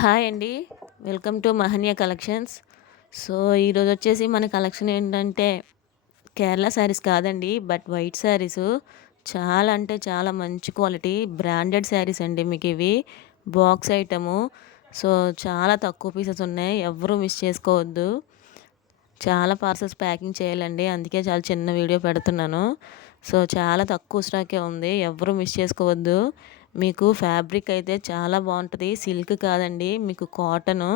Hi అండి. Welcome to Mahanya collections. So, ఈరోజు వచ్చేసి మన కలెక్షన్ ఏంటంటే కేరళ శారీస్ కాదండి. But white saris. చాలా అంటే చాలా మంచి క్వాలిటీ బ్రాండెడ్ శారీస్ అండి మీకివి. Box item. సో, చాలా తక్కువ పీసెస్ ఉన్నాయి. ఎవ్వరూ మిస్ చేసుకోవద్దు. చాలా పార్సెల్స్ ప్యాకింగ్ చేయాలండి. అందుకే చాలా చిన్న వీడియో పెడుతున్నాను. సో, చాలా తక్కువ స్టాకే ఉంది. ఎవ్వరూ మిస్ చేసుకోవద్దు. మీకు ఫ్యాబ్రిక్ అయితే చాలా బాగుంటుంది. సిల్క్ కాదండి, మీకు కాటను.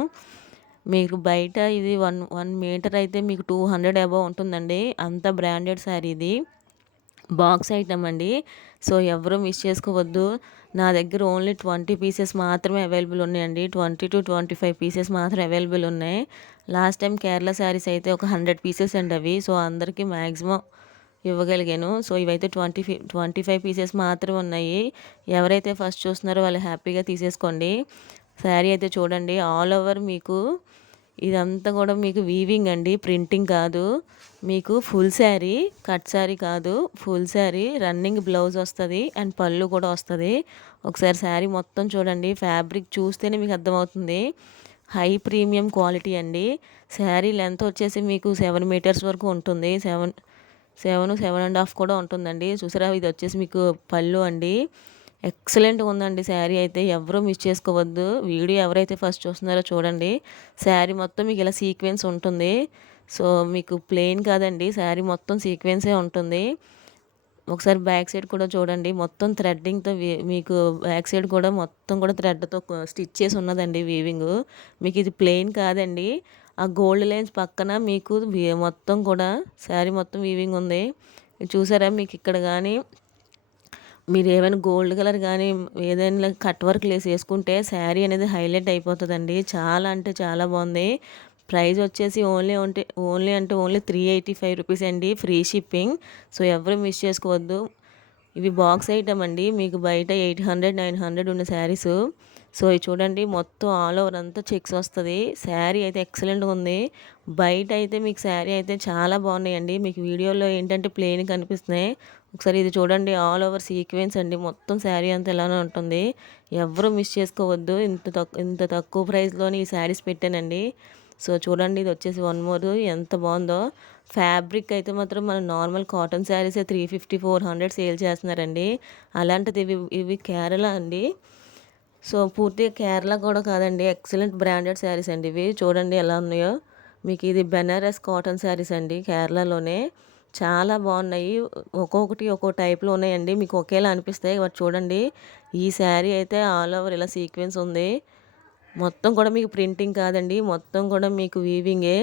మీకు బయట ఇది 1 మీటర్ అయితే మీకు 200 అబోవ్ ఉంటుందండి. అంత బ్రాండెడ్ శారీ ఇది. బాక్స్ ఐటమ్ అండి. సో, ఎవరు మిస్ చేసుకోవద్దు. నా దగ్గర ఓన్లీ 20 పీసెస్ మాత్రమే అవైలబుల్ ఉన్నాయండి. 20-25 పీసెస్ మాత్రం అవైలబుల్ ఉన్నాయి. లాస్ట్ టైం కేరళ శారీస్ అయితే ఒక 100 పీసెస్ అండి అవి. సో, అందరికీ మ్యాక్సిమం ఇవ్వగలిగాను. సో, ఇవైతే 25 పీసెస్ మాత్రమే ఉన్నాయి. ఎవరైతే ఫస్ట్ చూస్తున్నారో వాళ్ళు హ్యాపీగా తీసేసుకోండి. శారీ అయితే చూడండి, ఆల్ ఓవర్ మీకు ఇదంతా కూడా మీకు వీవింగ్ అండి, ప్రింటింగ్ కాదు. మీకు ఫుల్ శారీ, కట్ శారీ కాదు, ఫుల్ శారీ. రన్నింగ్ బ్లౌజ్ వస్తుంది అండ్ పళ్ళు కూడా వస్తుంది. ఒకసారి శారీ మొత్తం చూడండి, ఫ్యాబ్రిక్ చూస్తేనే మీకు అర్థమవుతుంది. హై ప్రీమియం క్వాలిటీ అండి. శారీ లెంత్ వచ్చేసి మీకు 7 మీటర్స్ వరకు ఉంటుంది. 7.5 కూడా ఉంటుందండి. చూసారా, ఇది వచ్చేసి మీకు పళ్ళు అండి. ఎక్సలెంట్గా ఉందండి శారీ అయితే. ఎవరూ మిస్ చేసుకోవద్దు. వీడియో ఎవరైతే ఫస్ట్ చూస్తున్నారో చూడండి. శారీ మొత్తం మీకు ఇలా సీక్వెన్స్ ఉంటుంది. సో, మీకు ప్లెయిన్ కాదండి, శారీ మొత్తం సీక్వెన్సే ఉంటుంది. ఒకసారి బ్యాక్ సైడ్ కూడా చూడండి, మొత్తం థ్రెడ్డింగ్తో మీకు బ్యాక్ సైడ్ కూడా మొత్తం కూడా థ్రెడ్తో స్టిచ్ చేసి ఉన్నదండి వీవింగ్. మీకు ఇది ప్లెయిన్ కాదండి. ఆ గోల్డ్ లైన్స్ పక్కన మీకు మొత్తం కూడా శారీ మొత్తం వీవింగ్ ఉంది. చూసారా, మీకు ఇక్కడ కానీ మీరు ఏమైనా గోల్డ్ కలర్ కానీ ఏదైనా కట్ వర్క్ వేసుకుంటే శారీ అనేది హైలైట్ అయిపోతుందండి. చాలా అంటే చాలా బాగుంది. ప్రైస్ వచ్చేసి ఓన్లీ 385 రూపీస్ అండి, ఫ్రీ షిప్పింగ్. సో, ఎవరు మిస్ చేసుకోవద్దు. ఇవి బాక్స్ ఐటమ్ అండి. మీకు బయట 800, 900 ఉన్న శారీస్. సో, ఇది చూడండి, మొత్తం ఆల్ ఓవర్ అంతా చెక్స్ వస్తుంది. శారీ అయితే ఎక్సలెంట్గా ఉంది. బయట అయితే మీకు శారీ అయితే చాలా బాగున్నాయండి. మీకు వీడియోలో ఏంటంటే ప్లెయిన్ కనిపిస్తున్నాయి. ఒకసారి ఇది చూడండి, ఆల్ ఓవర్ సీక్వెన్స్ అండి. మొత్తం శారీ అంతా ఇలానే ఉంటుంది. ఎవరు మిస్ చేసుకోవద్దు. ఇంత తక్కువ ప్రైస్లోని ఈ శారీస్ పెట్టానండి. సో, చూడండి, ఇది వచ్చేసి వన్ మోర్ ఎంత బాగుందో. ఫ్యాబ్రిక్ అయితే మాత్రం మన నార్మల్ కాటన్ శారీసే 350-400 సేల్ చేస్తున్నారండి. అలాంటిది ఇవి కేరళ అండి. సో, పూర్తిగా కేరళ కూడా కాదండి, ఎక్సలెంట్ బ్రాండెడ్ శారీస్ అండి ఇవి. చూడండి ఎలా ఉన్నాయో. మీకు ఇది బెనారస్ కాటన్ శారీస్ అండి, కేరళలోనే. చాలా బాగున్నాయి. ఒక్కొక్కటి ఒక్కో టైప్లో ఉన్నాయండి. మీకు ఒకేలా అనిపిస్తాయి బట్ చూడండి, ఈ శారీ అయితే ఆల్ ఓవర్ ఇలా సీక్వెన్స్ ఉంది. మొత్తం కూడా మీకు ప్రింటింగ్ కాదండి, మొత్తం కూడా మీకు వీవింగే.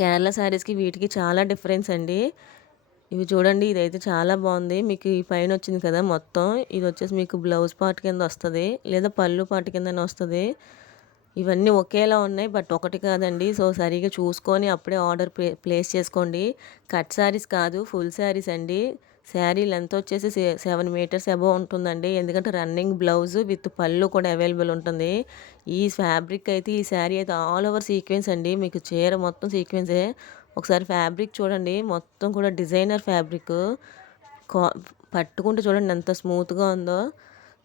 కేరళ శారీస్కి వీటికి చాలా డిఫరెన్స్ అండి. ఇవి చూడండి, ఇదైతే చాలా బాగుంది. మీకు ఈ పైన వచ్చింది కదా మొత్తం, ఇది వచ్చేసి మీకు బ్లౌజ్ పార్ట్ కింద వస్తుంది, లేదా పళ్ళు పార్ట్ కింద వస్తుంది. ఇవన్నీ ఒకేలా ఉన్నాయి బట్ ఒకటి కాదండి. సో, సరిగా చూసుకొని అప్పుడే ఆర్డర్ ప్లేస్ చేసుకోండి. కట్ శారీస్ కాదు, ఫుల్ శారీస్ అండి. శారీ లెంత్ వచ్చేసి 7 మీటర్స్ అబోవ్ ఉంటుందండి. ఎందుకంటే రన్నింగ్ బ్లౌజ్ విత్ పళ్ళు కూడా అవైలబుల్ ఉంటుంది. ఈ ఫ్యాబ్రిక్ అయితే, ఈ శారీ అయితే ఆల్ ఓవర్ సీక్వెన్స్ అండి. మీకు చీర మొత్తం సీక్వెన్సే. ఒకసారి ఫ్యాబ్రిక్ చూడండి, మొత్తం కూడా డిజైనర్ ఫ్యాబ్రిక్. కా పట్టుకుంటే చూడండి ఎంత స్మూత్గా ఉందో.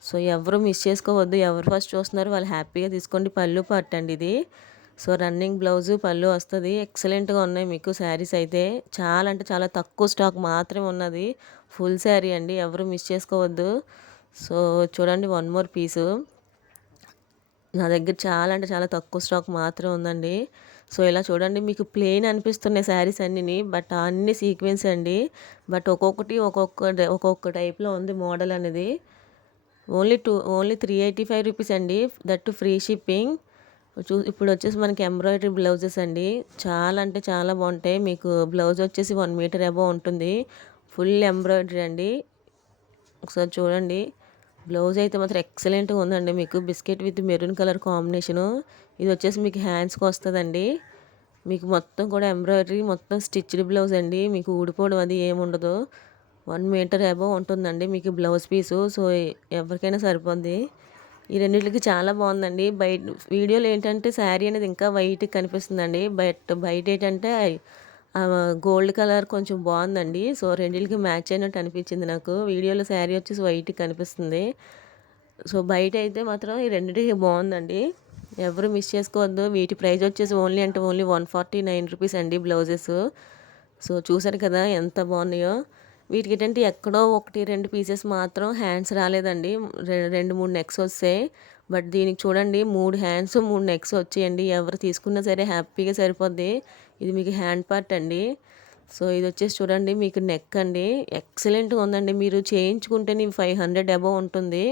సో, ఎవరు మిస్ చేసుకోవద్దు. ఎవరు ఫస్ట్ చూస్తున్నారో వాళ్ళు హ్యాపీగా తీసుకోండి. పళ్ళు పార్ట్ అండి ఇది. సో, రన్నింగ్ బ్లౌజు పళ్ళు వస్తుంది. ఎక్సలెంట్గా ఉన్నాయి మీకు శారీస్ అయితే. చాలా అంటే చాలా తక్కువ స్టాక్ మాత్రమే ఉన్నది. ఫుల్ శారీ అండి, ఎవరు మిస్ చేసుకోవద్దు. సో, చూడండి, వన్ మోర్ పీసు. నా దగ్గర చాలా అంటే చాలా తక్కువ స్టాక్ మాత్రమే ఉందండి. సో, ఇలా చూడండి, మీకు ప్లెయిన్ అనిపిస్తున్నాయి శారీస్ అన్నిని బట్ అన్ని సీక్వెన్స్ అండి. బట్ ఒక్కొక్కటి ఒక్కొక్క టైప్లో ఉంది మోడల్ అనేది. ఓన్లీ 385 రూపీస్ అండి, దట్ ఫ్రీ షిప్పింగ్. ఇప్పుడు వచ్చేసి మనకి ఎంబ్రాయిడరీ బ్లౌజెస్ అండి. చాలా అంటే చాలా బాగుంటాయి. మీకు బ్లౌజ్ వచ్చేసి 1 మీటర్ అబోవ్ ఉంటుంది. ఫుల్ ఎంబ్రాయిడరీ అండి. ఒకసారి చూడండి, బ్లౌజ్ అయితే మాత్రం ఎక్సలెంట్గా ఉందండి. మీకు biscuit with maroon colour combination. ఇది వచ్చేసి మీకు హ్యాండ్స్కి వస్తుందండి. మీకు మొత్తం కూడా ఎంబ్రాయిడరీ, మొత్తం స్టిచ్డ్ బ్లౌజ్ అండి. మీకు ఊడిపోవడం అది ఏముండదు. 1 మీటర్ అబోవ్ ఉంటుందండి మీకు బ్లౌజ్ పీసు. సో, ఎవరికైనా సరిపోద్ది. ఈ రెండింటికి చాలా బాగుందండి. వీడియోలో ఏంటంటే శారీ అనేది ఇంకా వైట్ కనిపిస్తుందండి. బట్ బయట ఏంటంటే గోల్డ్ కలర్ కొంచెం బాగుందండి. సో, రెండింటికి మ్యాచ్ అయినట్టు అనిపించింది నాకు. వీడియోలో శారీ వచ్చేసి వైట్ కనిపిస్తుంది. సో, బయట అయితే మాత్రం ఈ రెండింటికి బాగుందండి. ఎవరు మిస్ చేసుకోవద్దు. వీటి ప్రైస్ వచ్చేసి ఓన్లీ అంటే ఓన్లీ 149 రూపీస్ అండి బ్లౌజెస్. సో చూసారు కదా ఎంత బాగున్నాయో. వీటికి ఏంటంటే ఎక్కడో 1, 2 పీసెస్ మాత్రం హ్యాండ్స్ రాలేదండి. 2, 3 నెక్స్ వచ్చాయి. బట్ దీనికి చూడండి 3 హ్యాండ్స్ 3 నెక్స్ వచ్చాయండి. ఎవరు తీసుకున్నా సరే హ్యాపీగా సరిపోద్ది. ఇది మీకు హ్యాండ్ పార్ట్ అండి. సో ఇది వచ్చేసి చూడండి మీకు నెక్ అండి. ఎక్సలెంట్గా ఉందండి. మీరు చేయించుకుంటేనే 500 అబోవ్ ఉంటుంది.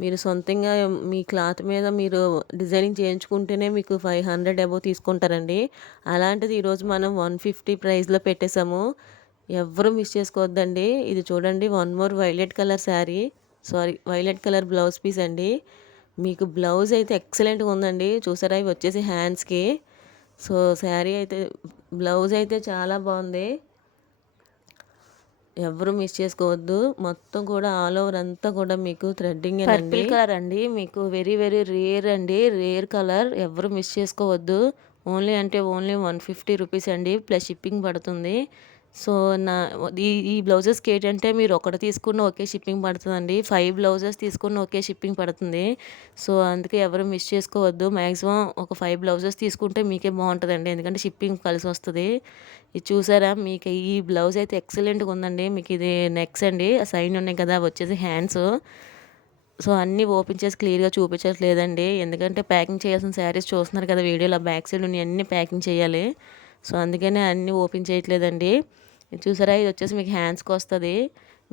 మీరు సొంతంగా మీ క్లాత్ మీద మీరు డిజైనింగ్ చేయించుకుంటేనే మీకు 500 అబోవ్ తీసుకుంటారండి. అలాంటిది ఈరోజు మనం 150 ప్రైస్లో పెట్టేశాము. ఎవ్వరూ మిస్ చేసుకోవద్దండి. ఇది చూడండి one more violet colour sari, violet colour blouse piece అండి. మీకు బ్లౌజ్ అయితే ఎక్సలెంట్గా ఉందండి. చూసారా ఇవి వచ్చేసి హ్యాండ్స్కి. సో శారీ అయితే బ్లౌజ్ అయితే చాలా బాగుంది. ఎవరు మిస్ చేసుకోవద్దు. మొత్తం కూడా ఆల్ ఓవర్ అంతా కూడా మీకు థ్రెడ్డింగ్ పర్పుల్ కలర్ అండి. మీకు వెరీ వెరీ రేర్ అండి. Rare colour. ఎవరు మిస్ చేసుకోవద్దు. ఓన్లీ అంటే ఓన్లీ 150 రూపీస్ అండి. ప్లస్ షిప్పింగ్ పడుతుంది. సో నా ఈ బ్లౌజెస్కి ఏంటంటే మీరు ఒకటి తీసుకున్న ఒకే షిప్పింగ్ పడుతుందండి. 5 బ్లౌజెస్ తీసుకున్న ఒకే షిప్పింగ్ పడుతుంది. సో అందుకే ఎవరు మిస్ చేసుకోవద్దు. మ్యాక్సిమం ఒక 5 బ్లౌజెస్ తీసుకుంటే మీకే బాగుంటుందండి. ఎందుకంటే షిప్పింగ్ కలిసి వస్తుంది. ఇది చూసారా మీకు ఈ బ్లౌజ్ అయితే ఎక్సలెంట్గా ఉందండి. మీకు ఇది నెక్స్ అండి. సైడ్ ఉన్నాయి కదా వచ్చేసి హ్యాండ్స్. సో అన్నీ ఓపెన్ చేసి క్లియర్గా చూపించట్లేదండి. ఎందుకంటే ప్యాకింగ్ చేయాల్సిన శారీస్ చూస్తున్నారు కదా వీడియోలో, బ్యాక్ సైడ్ ఉన్నాయి అన్నీ ప్యాకింగ్ చేయాలి. సో అందుకనే అన్నీ ఓపెన్ చేయట్లేదండి. చూసారా ఇది వచ్చేసి మీకు హ్యాండ్స్కి వస్తుంది.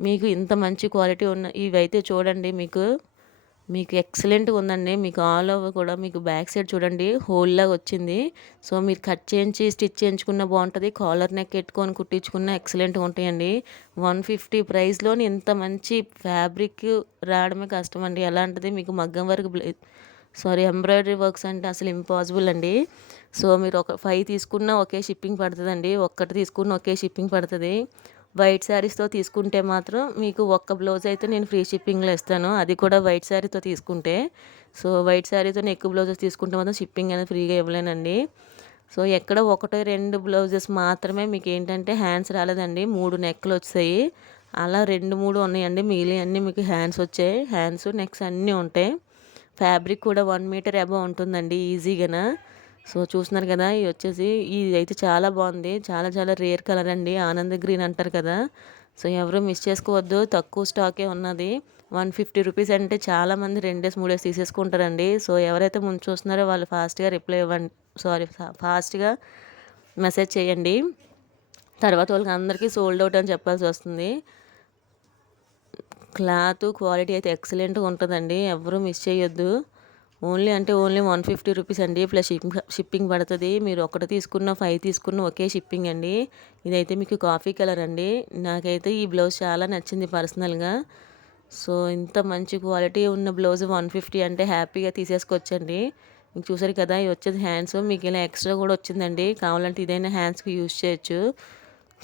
మీకు ఇంత మంచి క్వాలిటీ ఉన్న ఇవైతే చూడండి మీకు ఎక్సలెంట్గా ఉందండి. మీకు ఆల్ ఓవర్ కూడా మీకు బ్యాక్ సైడ్ చూడండి హోల్ లాగా వచ్చింది. సో మీరు కట్ చేయించి స్టిచ్ చేయించుకున్న బాగుంటుంది. కాలర్ నెక్ ఎట్టుకొని కుట్టించుకున్న ఎక్సలెంట్గా ఉంటాయండి. 150 ప్రైస్లోని ఇంత మంచి ఫ్యాబ్రిక్ రావడమే కష్టం అండి. అలాంటిది మీకు మగ్గం వర్క్ ఎంబ్రాయిడరీ వర్క్స్ అంటే అసలు ఇంపాసిబుల్ అండి. సో మీరు ఒక 5 తీసుకున్న ఒకే షిప్పింగ్ పడుతుందండి. ఒక్కటి తీసుకున్న ఒకే షిప్పింగ్ పడుతుంది. వైట్ శారీస్తో తీసుకుంటే మాత్రం మీకు ఒక్క బ్లౌజ్ అయితే నేను ఫ్రీ షిప్పింగ్లో ఇస్తాను. అది కూడా వైట్ శారీతో తీసుకుంటే. సో వైట్ శారీతో ఎక్కువ బ్లౌజెస్ తీసుకుంటే మాత్రం షిప్పింగ్ అనేది ఫ్రీగా ఇవ్వలేనండి. సో ఎక్కడ 1, 2 బ్లౌజెస్ మాత్రమే మీకు ఏంటంటే హ్యాండ్స్ రాలేదండి. 3 నెక్లు వచ్చాయి. అలా 2, 3 ఉన్నాయండి. మిగిలిన అన్నీ మీకు హ్యాండ్స్ వచ్చాయి. హ్యాండ్స్ నెక్స్ అన్నీ ఉంటాయి. ఫ్యాబ్రిక్ కూడా 1 మీటర్ అబోవ్ ఉంటుందండి ఈజీగా. సో చూస్తున్నారు కదా ఇది వచ్చేసి ఇది అయితే చాలా బాగుంది. చాలా చాలా రేర్ కలర్ అండి. ఆనంద్ గ్రీన్ అంటారు కదా. సో ఎవరు మిస్ చేసుకోవద్దు. తక్కువ స్టాకే ఉన్నది. 150 రూపీస్ అంటే చాలామంది 2 డేస్ 3 డేస్ తీసేసుకుంటారండి. సో ఎవరైతే ముందు చూస్తున్నారో వాళ్ళు ఫాస్ట్గా రిప్లై ఇవ్వండి. ఫాస్ట్గా మెసేజ్ చేయండి. తర్వాత వాళ్ళకి అందరికీ సోల్డ్ అవుట్ అని చెప్పాల్సి వస్తుంది. క్లాత్ క్వాలిటీ అయితే ఎక్సలెంట్గా ఉంటుందండి. ఎవరు మిస్ చేయొద్దు. ఓన్లీ అంటే ఓన్లీ 150 రూపీస్ అండి. ప్లస్ షిప్పింగ్ పడుతుంది. మీరు ఒకటి తీసుకున్న 5 తీసుకున్న ఒకే షిప్పింగ్ అండి. ఇదైతే మీకు కాఫీ కలర్ అండి. నాకైతే ఈ బ్లౌజ్ చాలా నచ్చింది పర్సనల్గా. సో ఇంత మంచి క్వాలిటీ ఉన్న బ్లౌజ్ 150 అంటే హ్యాపీగా తీసేసుకోవచ్చండి. మీకు చూసారు కదా ఇది వచ్చేది హ్యాండ్స్. మీకు ఇలా ఎక్స్ట్రా కూడా వచ్చిందండి. కావాలంటే ఇదైనా హ్యాండ్స్కి యూజ్ చేయొచ్చు.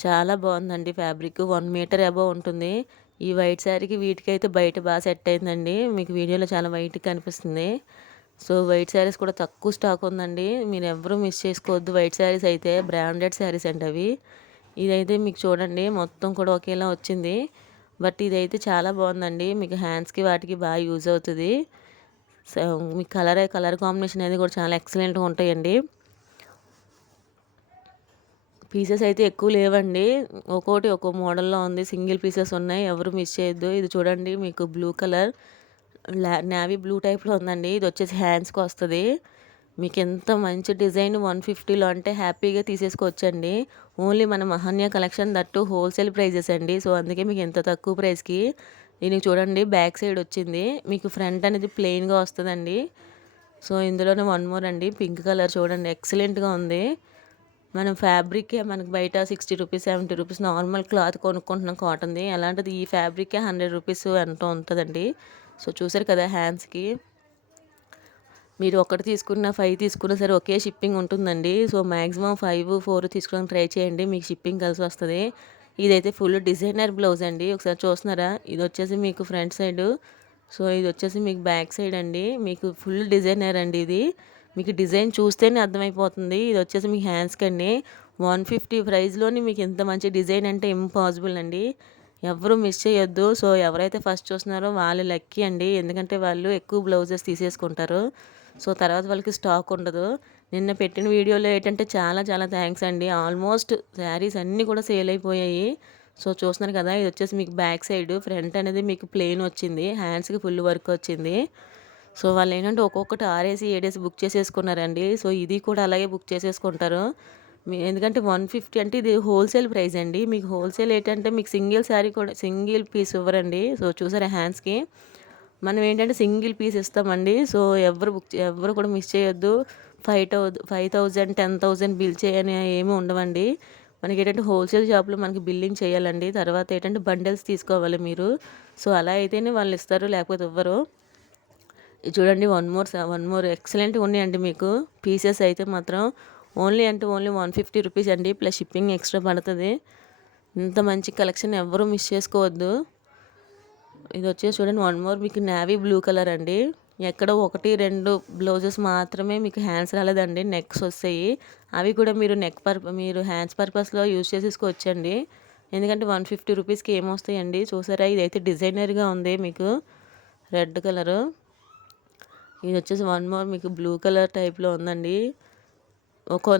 చాలా బాగుందండి. ఫ్యాబ్రిక్ 1 మీటర్ అబోవ్ ఉంటుంది. ఈ వైట్ శారీకి వీటికైతే బయట బాగా సెట్ అయిందండి. మీకు వీడియోలో చాలా వైట్గా కనిపిస్తుంది. సో వైట్ శారీస్ కూడా తక్కువ స్టాక్ ఉందండి. మీరు ఎవరూ మిస్ చేసుకోవద్దు. వైట్ శారీస్ అయితే బ్రాండెడ్ శారీస్ అండి అవి. ఇదైతే మీకు చూడండి మొత్తం కూడా ఒకేలా వచ్చింది. బట్ ఇదైతే చాలా బాగుందండి. మీకు హ్యాండ్స్కి వాటికి బాగా యూజ్ అవుతుంది. సో మీ కలర్ కాంబినేషన్ అనేది కూడా చాలా ఎక్సలెంట్గా ఉంటాయండి. పీసెస్ అయితే ఎక్కువ లేవండి. ఒక్కోటి ఒక్కో మోడల్లో ఉంది. సింగిల్ పీసెస్ ఉన్నాయి. ఎవరు మిస్ చేయొద్దు. ఇది చూడండి మీకు బ్లూ కలర్ నేవీ బ్లూ టైప్లో ఉందండి. ఇది వచ్చేసి హ్యాండ్స్కి వస్తుంది. మీకు ఎంత మంచి డిజైన్ 150లో అంటే హ్యాపీగా తీసేసుకోవచ్చండి. ఓన్లీ మన Mahanya collection that wholesale prices అండి. సో అందుకే మీకు ఎంత తక్కువ ప్రైస్కి. దీనికి చూడండి బ్యాక్ సైడ్ వచ్చింది. మీకు ఫ్రంట్ అనేది ప్లెయిన్గా వస్తుందండి. సో ఇందులోనే వన్ మోర్ అండి పింక్ కలర్ చూడండి ఎక్సలెంట్గా ఉంది. మనం ఫ్యాబ్రికే మనకు బయట 60 రూపీస్ 70 రూపీస్ నార్మల్ క్లాత్ కొనుక్కుంటున్నాం కాటన్ది. అలాంటిది ఈ ఫ్యాబ్రికే 100 రూపీస్ ఎంతో ఉంటుందండి. సో చూసారు కదా హ్యాండ్స్కి మీరు ఒకటి తీసుకున్న 5 తీసుకున్నా సరే ఒకే షిప్పింగ్ ఉంటుందండి. సో మ్యాక్సిమం 5, 4 తీసుకోవడానికి ట్రై చేయండి. మీకు షిప్పింగ్ కలిసి వస్తుంది. ఇదైతే ఫుల్ డిజైనర్ బ్లౌజ్ అండి. ఒకసారి చూస్తున్నారా ఇది వచ్చేసి మీకు ఫ్రంట్ సైడ్. సో ఇది వచ్చేసి మీకు బ్యాక్ సైడ్ అండి. మీకు ఫుల్ డిజైనర్ అండి ఇది. మీకు డిజైన్ చూస్తేనే అర్థమైపోతుంది. ఇది వచ్చేసి మీకు హ్యాండ్స్కి అండి. 150 ప్రైస్లోని మీకు ఎంత మంచి డిజైన్ అంటే ఇంపాసిబుల్ అండి. ఎవరు మిస్ చేయొద్దు. సో ఎవరైతే ఫస్ట్ చూస్తున్నారో వాళ్ళు లక్కీ అండి. ఎందుకంటే వాళ్ళు ఎక్కువ బ్లౌజెస్ తీసేసుకుంటారు. సో తర్వాత వాళ్ళకి స్టాక్ ఉండదు. నిన్న పెట్టిన వీడియోలో ఏంటంటే చాలా చాలా థ్యాంక్స్ అండి. ఆల్మోస్ట్ శారీస్ అన్నీ కూడా సేల్ అయిపోయాయి. సో చూస్తున్నారు కదా, ఇది వచ్చేసి మీకు బ్యాక్ సైడ్, ఫ్రంట్ అనేది మీకు ప్లెయిన్ వచ్చింది, హ్యాండ్స్కి ఫుల్ వర్క్ వచ్చింది. సో వాళ్ళు ఏంటంటే ఒక్కొక్కటి 6 7 బుక్ చేసేసుకున్నారండి. సో ఇది కూడా అలాగే బుక్ చేసేసుకుంటారు. ఎందుకంటే 150 అంటే ఇది హోల్సేల్ ప్రైస్ అండి. మీకు హోల్సేల్ ఏంటంటే మీకు సింగిల్ శారీ కూడా సింగిల్ పీస్ ఇవ్వరండి. సో చూసారా హ్యాండ్స్కి మనం ఏంటంటే సింగిల్ పీస్ ఇస్తామండి. సో ఎవరు కూడా మిస్ చేయొద్దు. 5,000 10,000 బిల్ చేయని ఏమీ ఉండవండి. మనకి ఏంటంటే హోల్సేల్ షాప్లో మనకి బిల్లింగ్ చేయాలండి. తర్వాత ఏంటంటే బండిల్స్ తీసుకోవాలి మీరు. సో అలా అయితేనే వాళ్ళు ఇస్తారు, లేకపోతే ఇవ్వరు. చూడండి వన్ మోర్ ఎక్సలెంట్గా ఉన్నాయండి మీకు పీసెస్ అయితే మాత్రం. ఓన్లీ 150 రూపీస్ అండి, ప్లస్ షిప్పింగ్ ఎక్స్ట్రా పడుతుంది. ఇంత మంచి కలెక్షన్ ఎవ్వరూ మిస్ చేసుకోవద్దు. ఇది వచ్చేసి చూడండి వన్ మోర్ మీకు నేవీ బ్లూ కలర్ అండి. ఎక్కడ 1 2 బ్లౌజెస్ మాత్రమే మీకు హ్యాండ్స్ రాలేదండి, నెక్స్ వస్తాయి. అవి కూడా మీరు హ్యాండ్స్ పర్పస్లో యూజ్ చేసేసుకోవచ్చండి. ఎందుకంటే 150 రూపీస్కి ఏమొస్తాయండి. చూసారా, ఇదైతే డిజైనర్గా ఉంది మీకు రెడ్ కలరు. ఇది వచ్చేసి వన్ మోర్ మీకు బ్లూ కలర్ టైప్లో ఉందండి.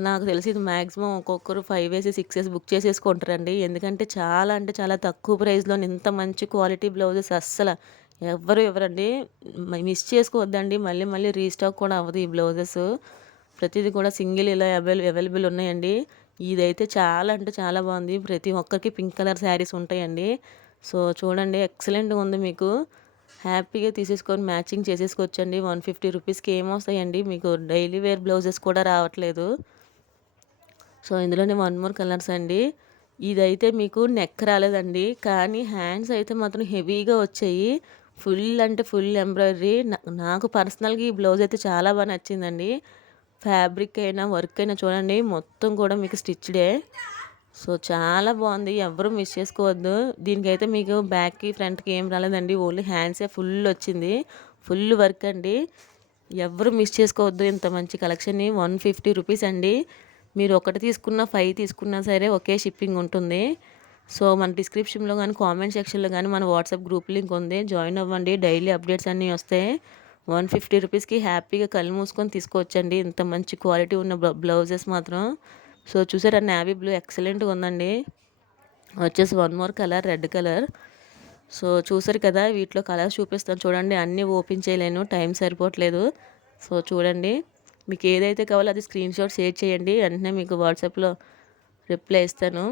నాకు తెలిసి ఇది మ్యాక్సిమం ఒక్కొక్కరు 5 6 బుక్ చేసేసుకుంటారండి. ఎందుకంటే చాలా అంటే చాలా తక్కువ ప్రైస్లో ఇంత మంచి క్వాలిటీ బ్లౌజెస్ అస్సలు ఎవ్వరు ఇవ్వరండి. మిస్ చేసుకోవద్దండి. మళ్ళీ మళ్ళీ రీస్టాక్ కూడా అవ్వదు ఈ బ్లౌజెస్. ప్రతిదీ కూడా సింగిల్ ఇలా అవైలబుల్ ఉన్నాయండి. ఇదైతే చాలా అంటే చాలా బాగుంది. ప్రతి ఒక్కరికి పింక్ కలర్ శారీస్ ఉంటాయండి. సో చూడండి, ఎక్సలెంట్గా ఉంది మీకు. హ్యాపీగా తీసేసుకొని మ్యాచింగ్ చేసేసుకోవచ్చండి. 150 రూపీస్కి ఏమొస్తాయండి, మీకు డైలీ వేర్ బ్లౌజెస్ కూడా రావట్లేదు. సో ఇందులోనే వన్ మోర్ కలర్స్ అండి. ఇదైతే మీకు నెక్ రాలేదండి, కానీ హ్యాండ్స్ అయితే మాత్రం హెవీగా వచ్చాయి. ఫుల్ అంటే ఫుల్ ఎంబ్రాయిడరీ. నాకు పర్సనల్గా ఈ బ్లౌజ్ అయితే చాలా బాగా నచ్చిందండి. ఫ్యాబ్రిక్ అయినా వర్క్ అయినా చూడండి, మొత్తం కూడా మీకు స్టిచ్డే. సో చాలా బాగుంది, ఎవరు మిస్ చేసుకోవద్దు. దీనికైతే మీకు బ్యాక్కి ఫ్రంట్కి ఏం రాలేదండి, ఓన్లీ హ్యాండ్సే ఫుల్ వచ్చింది. ఫుల్ వర్క్ అండి. ఎవరు మిస్ చేసుకోవద్దు ఇంత మంచి కలెక్షన్ని. 150 రూపీస్ అండి. మీరు ఒకటి తీసుకున్నా 5 తీసుకున్నా సరే ఒకే షిప్పింగ్ ఉంటుంది. సో మన డిస్క్రిప్షన్లో కానీ కామెంట్ సెక్షన్లో కానీ మన వాట్సాప్ గ్రూప్ లింక్ ఉంది, జాయిన్ అవ్వండి. డైలీ అప్డేట్స్ అన్నీ వస్తాయి. 150 రూపీస్కి హ్యాపీగా కళ్ళు మూసుకొని తీసుకోవచ్చండి ఇంత మంచి క్వాలిటీ ఉన్న బ్లౌజెస్ మాత్రం. సో చూసారా, నేవీ బ్లూ ఎక్సలెంట్గా ఉందండి. వచ్చేసి one more colour red colour. So చూసారు కదా, వీటిలో కలర్స్ చూపిస్తాను చూడండి. అన్నీ ఓపెన్ చేయలేను, టైం సరిపోవట్లేదు. సో చూడండి, మీకు ఏదైతే కావాలో అది స్క్రీన్ షాట్ షేర్ చేయండి, వెంటనే మీకు వాట్సాప్లో రిప్లై ఇస్తాను.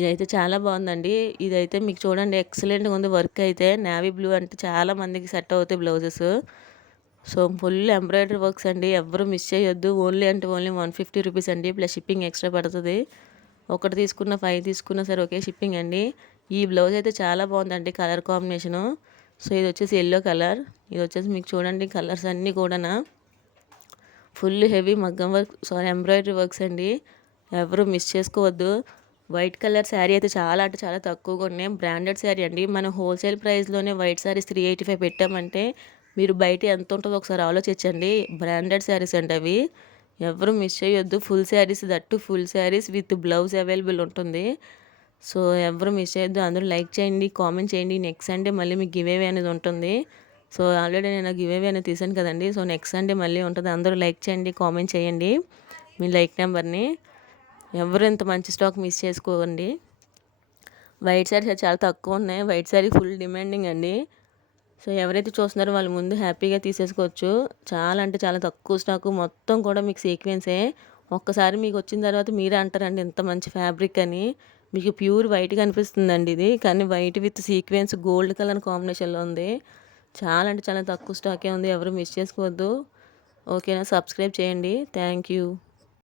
ఇదైతే చాలా బాగుందండి. ఇదైతే మీకు చూడండి ఎక్సలెంట్గా ఉంది. వర్క్ అయితే నేవీ బ్లూ అంటే చాలా మందికి సెట్ అవుతాయి blouses. So full embroidery works అండి, ఎవరు మిస్ చేయొద్దు. ఓన్లీ 150 రూపీస్ అండి, ప్లస్ షిప్పింగ్ ఎక్స్ట్రా పడుతుంది. ఒకటి తీసుకున్న 5 తీసుకున్నా సరే ఒకే షిప్పింగ్ అండి. ఈ బ్లౌజ్ అయితే చాలా బాగుందండి కలర్ కాంబినేషను. సో ఇది వచ్చేసి ఎల్లో కలర్. ఇది వచ్చేసి మీకు చూడండి కలర్స్ అన్నీ కూడా ఫుల్ హెవీ మగ్గం వర్క్ ఎంబ్రాయిడరీ వర్క్స్ అండి, ఎవరు మిస్ చేసుకోవద్దు. వైట్ కలర్ శారీ అయితే చాలా అంటే చాలా తక్కువగా ఉన్నాయి. బ్రాండెడ్ శారీ అండి. మనం హోల్సేల్ ప్రైస్లోనే వైట్ శారీస్ 385 పెట్టామంటే మీరు బయట ఎంత ఉంటుందో ఒకసారి ఆలోచించండి. బ్రాండెడ్ శారీస్ అండి అవి, ఎవరు మిస్ చేయొద్దు. Full saris, that full saris with blouse available ఉంటుంది. సో ఎవరు మిస్ చేయొద్దు. అందరూ లైక్ చేయండి, కామెంట్ చేయండి. నెక్స్ట్ సండే మళ్ళీ మీకు గివేవే అనేది ఉంటుంది. సో ఆల్రెడీ నేను గివేవే అనేది తీసాను కదండి. సో నెక్స్ట్ సండే మళ్ళీ ఉంటుంది. అందరూ లైక్ చేయండి, కామెంట్ చేయండి మీ లైక్ నెంబర్ని. ఎవరు ఇంత మంచి స్టాక్ మిస్ చేసుకోండి. వైట్ శారీస్ చాలా తక్కువ ఉన్నాయి. వైట్ శారీ ఫుల్ డిమాండింగ్ అండి. సో ఎవరైతే చూస్తున్నారో వాళ్ళు ముందు హ్యాపీగా తీసేసుకోవచ్చు. చాలా అంటే చాలా తక్కువ స్టాకు, మొత్తం కూడా మీకు సీక్వెన్సే. ఒక్కసారి మీకు వచ్చిన తర్వాత మీరే అంటారండి ఇంత మంచి ఫ్యాబ్రిక్ అని. మీకు ప్యూర్ వైట్ కనిపిస్తుందండి ఇది, కానీ white with sequence gold colour కాంబినేషన్లో ఉంది. చాలా అంటే చాలా తక్కువ స్టాకే ఉంది, ఎవరు మిస్ చేసుకోవద్దు. ఓకేనా, సబ్స్క్రైబ్ చేయండి. Thank you.